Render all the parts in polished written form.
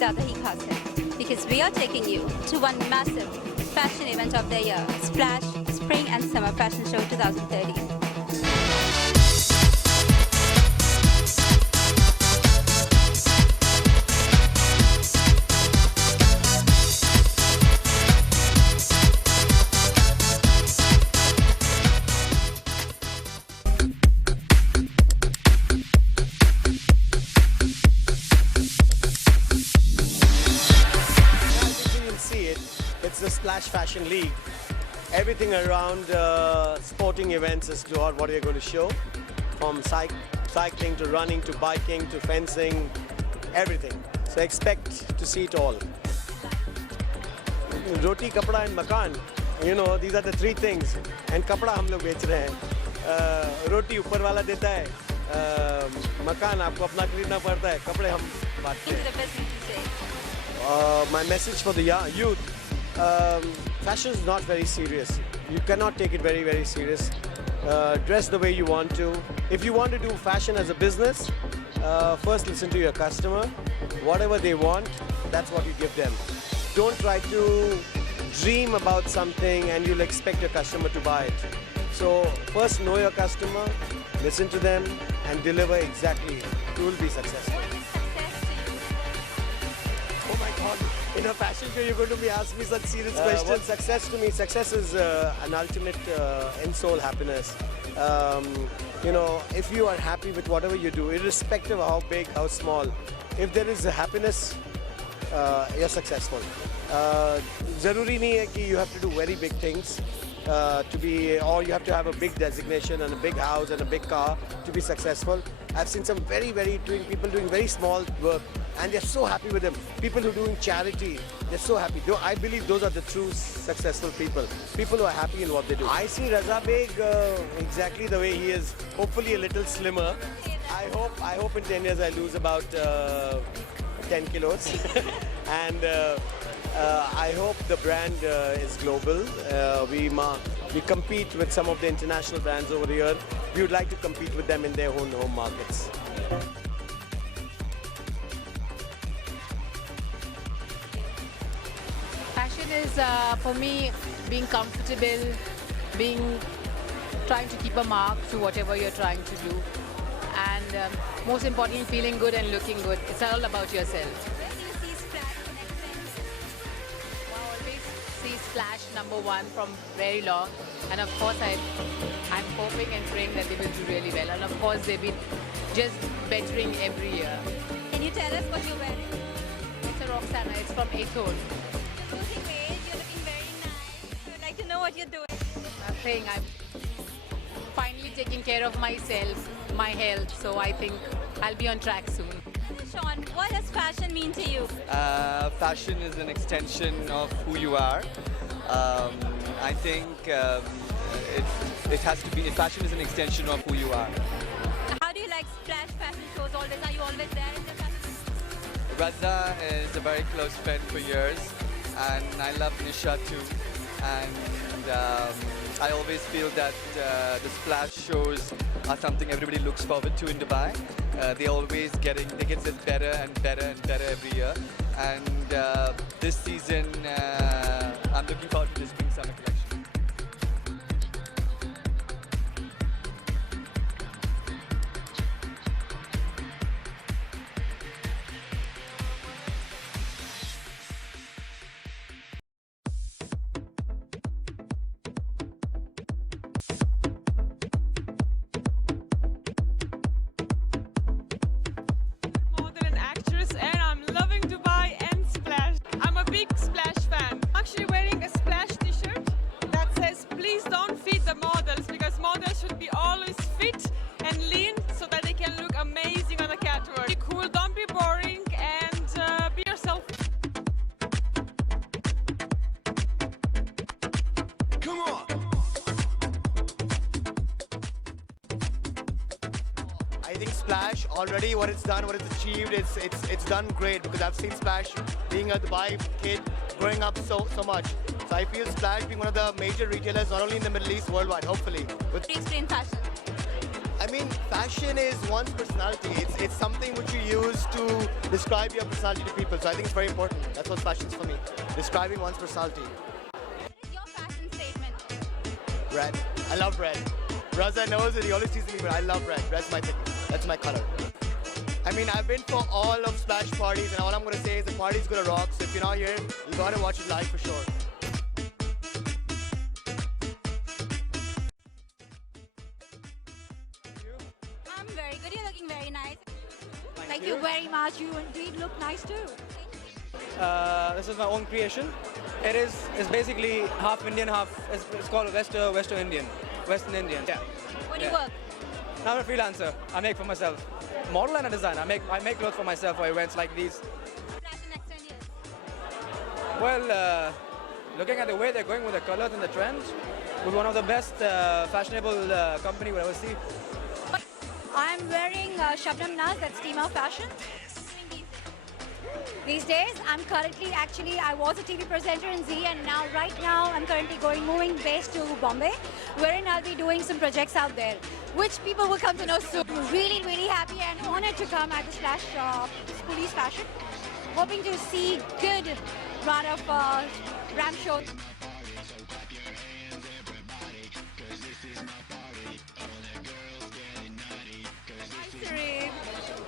ज़्यादा ही खास है because we are taking you to one massive fashion event of the year, Splash Spring and Summer Fashion Show 2013. It's the Splash Fashion League. Everything around sporting events is what we're going to show. From cycling to running to biking to fencing, everything. So expect to see it all. Roti, kapda and makan. You know, these are the three things. And kapda hum log bech rahe hain. Roti upar wala deta hai. Makan aapko apna khareedna padta hai. Kapde hum baatते hain. My message for the youth. Fashion is not very serious. You cannot take it very, very serious. Dress the way you want to. If you want to do fashion as a business, first listen to your customer. Whatever they want, that's what you give them. Don't try to dream about something and you'll expect your customer to buy it. So first know your customer, listen to them and deliver exactly. You will be successful. Oh my God. In a fashion show, you're going to be asking me such serious questions. What's success to me? Success is an ultimate in soul happiness. You know, if you are happy with whatever you do, irrespective of how big, how small, if there is a happiness, you're successful. Zaruri nahi hai ki you have to do very big things to be, or you have to have a big designation and a big house and a big car to be successful. I've seen some people doing very small work and they're so happy with them. People who are doing charity, they're so happy. I believe those are the true successful people. People who are happy in what they do. I see Raza Beg exactly the way he is, hopefully a little slimmer. I hope in 10 years I lose about 10 kilos. And I hope the brand is global. We compete with some of the international brands over here. We would like to compete with them in their own home markets. Fashion is, for me, being comfortable, trying to keep a mark to whatever you're trying to do. And most importantly, feeling good and looking good. It's all about yourself. Splash #1 from very long, and of course I'm hoping and praying that they will do really well, and of course they've been just bettering every year. Can you tell us what you're wearing? It's a Roxana, it's from Ethos. Losing weight, you're looking very nice. I would like to know what you're doing. Nothing, I'm finally taking care of myself, my health, so I think I'll be on track soon. Sean, what does fashion mean to you? Fashion is an extension of who you are. I think it has to be. Fashion is an extension of who you are. How do you like Splash fashion shows always? Are you always there in the fashion? Raza is a very close friend for years, and I love Nisha too. And I always feel that the Splash shows are something everybody looks forward to in Dubai. They get better and better and better every year. And this season, I'm looking forward to the Spring Summer collection. Splash already, what it's done, what it's achieved, it's done great because I've seen Splash being a Dubai kid growing up so much. So I feel Splash being one of the major retailers not only in the Middle East, worldwide, hopefully. Explain fashion. I mean, fashion is one's personality. It's something which you use to describe your personality to people. So I think it's very important. That's what fashion is for me. Describing one's personality. What is your fashion statement? Red. I love red. Raza knows it. He always teases me, but I love red. Red's my thing. That's my color. I mean, I've been for all of Splash parties, and all I'm going to say is the party's going to rock. So if you're not here, you got to watch it live for sure. I'm very good. You're looking very nice. Thank you very much. You indeed look nice too. This is my own creation. It's basically half Indian, half it's called Western Indian. Yeah. Where do you Yeah. work? Now I'm a freelancer. I make for myself. Model and a designer. I make clothes for myself for events like these. Flash in next 10 years. Well, looking at the way they're going with the colors and the trends, we're one of the best fashionable company we'll ever see. I'm wearing Shabnam Naz, that's Team of Fashion. Doing These days, I'm currently I was a TV presenter in Z, and right now, I'm currently moving base to Bombay, wherein I'll be doing some projects out there, which people will come to know soon. Really, really happy and honored to come at the Splash Police Fashion. Hoping to see good run of ramp show.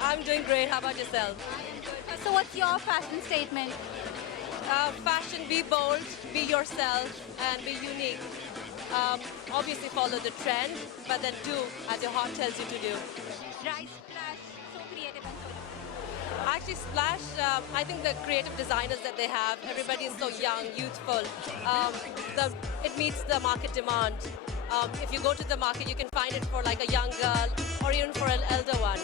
I'm doing great. How about yourself? So what's your fashion statement? Fashion, be bold, be yourself, and be unique. Obviously follow the trend, but then do as your heart tells you to do. Right, Splash, so creative and so different. Actually, Splash, I think the creative designers that they have, everybody is so young, youthful. It meets the market demand. If you go to the market, you can find it for like a young girl or even for an elder one.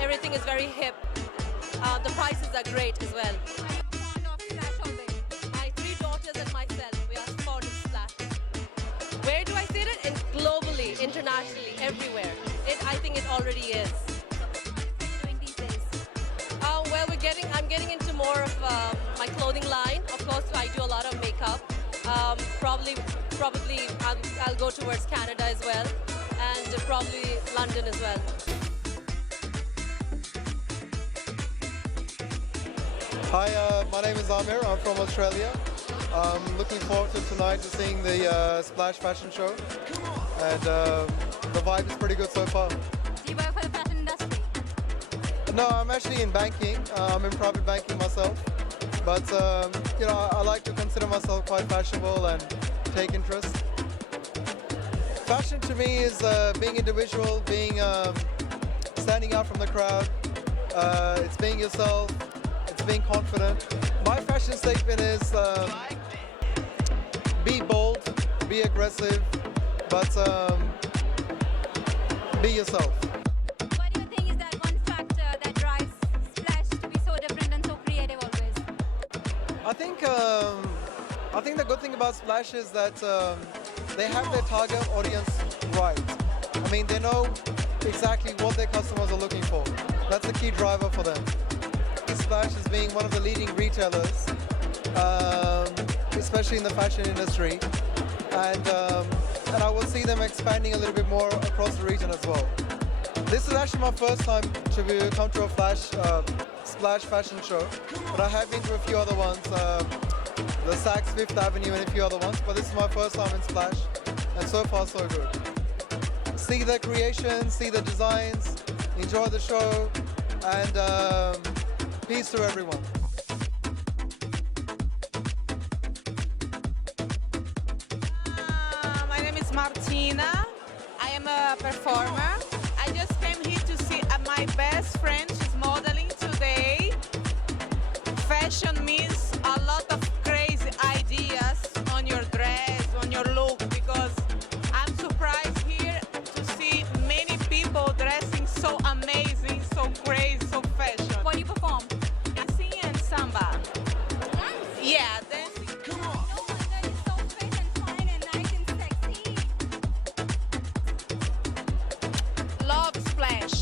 Everything is very hip. The prices are great as well. Are you fond of Splash always? My 3 daughters and myself, we are fond of Splash. Where do I see it? Globally, internationally, everywhere. I think it already is. What are you doing these days? Well, I'm getting into more of my clothing line. Of course, I do a lot of makeup. Probably I'll go towards Canada as well, and probably London as well. Hi, my name is Amir. I'm from Australia. I'm looking forward to tonight to seeing the Splash Fashion Show, and the vibe is pretty good so far. Do you work for the fashion industry? No, I'm actually in banking. I'm in private banking myself, but you know, I like to consider myself quite fashionable and take interest. Fashion to me is being individual, being standing out from the crowd. It's being yourself. It's being confident. My fashion statement is be bold, be aggressive, but be yourself. What do you think is that one factor that drives Splash to be so different and so creative always? I think the good thing about Splash is that they have their target audience right. I mean, they know exactly what their customers are looking for. That's the key driver for them. Splash is being one of the leading retailers, especially in the fashion industry, and I will see them expanding a little bit more across the region as well. This is actually my first time to come to a Splash fashion show, but I have been to a few other ones, the Saks Fifth Avenue and a few other ones, but this is my first time in Splash, and so far so good. See the creations, see the designs, enjoy the show, and peace to everyone. My name is Martina. I am a performer. I just came here to see my best friend. She's modeling today. Fashion means a lot of crazy ideas on your dress, on your look, because I'm surprised here to see many people dressing so amazing, so crazy, so fashion. What do you perform? Dancing and samba. Dance. Yeah, dancing. No wonder you're so fit and fine and nice and sexy. Love Splash.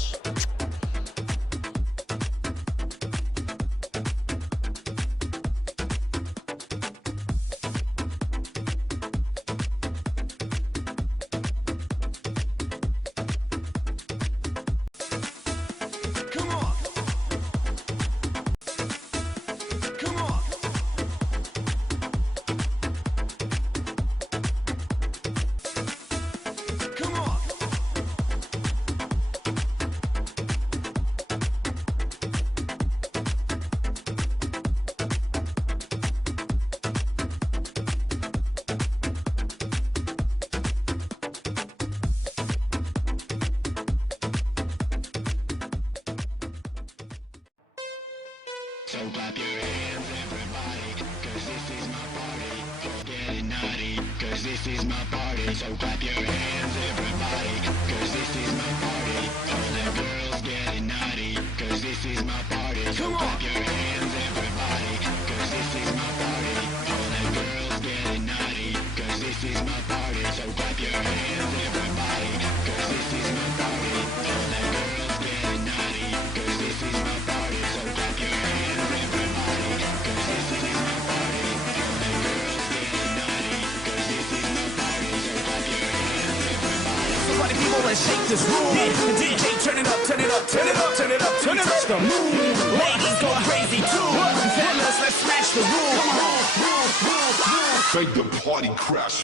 So clap your hands, everybody, cause this is my party. Getting naughty, cause this is my party. So clap your hands, everybody, cause this is my party. All the girls getting naughty, cause this is my party. So clap your hands, everybody, cause this is my party. All the girls getting naughty, cause this is my party. So clap your hands, everybody, cause this is my party. All the girls getting naughty, cause this is my party. So clap your hands, everybody, cause this is my party. All the girls getting naughty, cause this is my party. So clap your hands, everybody. So party people, let's shake this room. DJ, turn it up, turn it up, turn it up, turn it up, turn it up. The moon, ladies go crazy too. Fellas, let's smash the room. Make the party crash.